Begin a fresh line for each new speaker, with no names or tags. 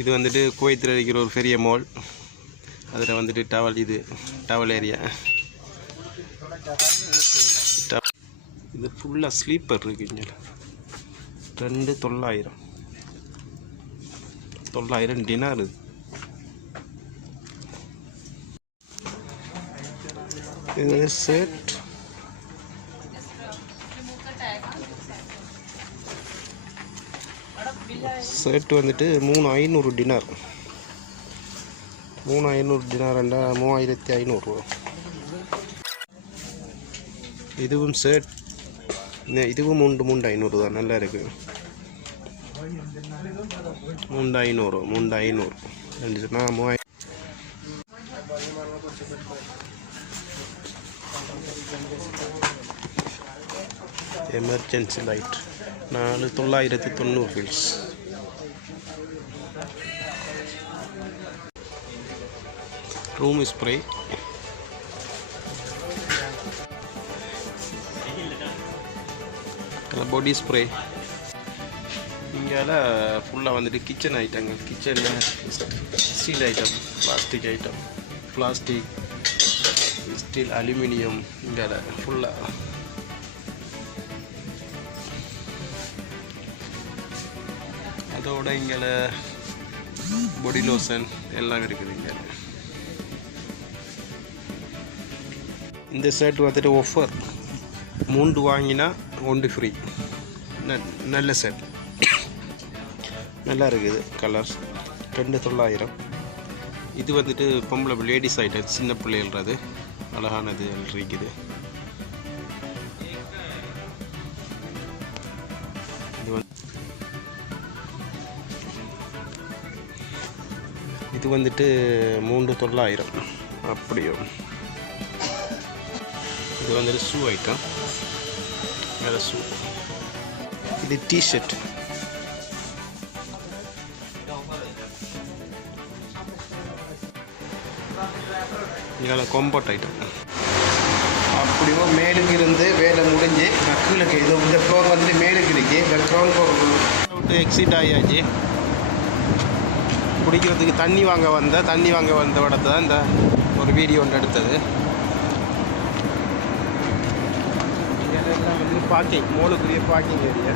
இது வந்துட்டு குவைத்தில் இருக்கிற ஒரு பெரிய மால் அதில் வந்துட்டு டவல் இது டவல் ஏரியா இது ஃபுல்லாக ஸ்லீப்பர் இருக்குங்க ரெண்டு தொள்ளாயிரம். தொள்ளாயிரம் டினார் இது. இது செட் வந்துட்டு மூணு ஐநூறு டினார் மூணு ஐநூறு டினார்ண்டா மூவாயிரத்தி ஐநூறுரூவா இதுவும் செட் இதுவும் மூன்று மூன்று ஐநூறு தான். நல்லா இருக்கு. மூன்று ஐநூறு மூன்று ஐநூறு. ரெண்டு சொன்னால் மூவாயிரம் எமர்ஜென்சி லைட் நாலு தொள்ளாயிரத்தி தொண்ணூறு ஃபீல்ஸ் ரூம் ஸ்ப்ரே பாடி ஸ்ப்ரே இங்கால ஃபுல்லாக வந்துட்டு கிச்சன் ஐட்டங்கள் கிச்சனில் steel item plastic item plastic steel aluminium இங்கால ஃபுல்லாக அதோட இங்கே பொடி லோஷன் எல்லாம் இருக்குது இங்கே இந்த ஷர்ட் வந்துட்டு ஆஃபர் மூண்டு வாங்கினா ஒன்று ஃப்ரீ நல்ல ஷர்ட் நல்லா இருக்குது கலர்ஸ் ரெண்டு தொள்ளாயிரம். இது வந்துட்டு பொம்பளை லேடிஸ் ஐட்டம் சின்ன பிள்ளைகள்றது அழகானது இருக்குது இது இது வந்துட்டு மூன்று தொள்ளாயிரம். அப்படியும். இது வந்துட்டு ஷூ ஐட்டம் வேறு ஷூ இது டிஷர்ட் இதில் கொம்பட் ஐட்டம் அப்படியோ மேலுக்கு இருந்து வேலை முடிஞ்சு கீழே இது இந்த ஃப்ளோர் வந்துட்டு மேலுக்கு இருக்கு. இந்த க்ரௌண்ட் ஃப்ளோர் எக்ஸிட் ஆகியாச்சு குடிக்கிறதுக்கு தண்ணி வாங்க வந்த தண்ணி வாங்க வந்த இடத்த தான் இந்த ஒரு வீடியோ ஒன்று எடுத்தது. Parking மோலுக்குரிய parking area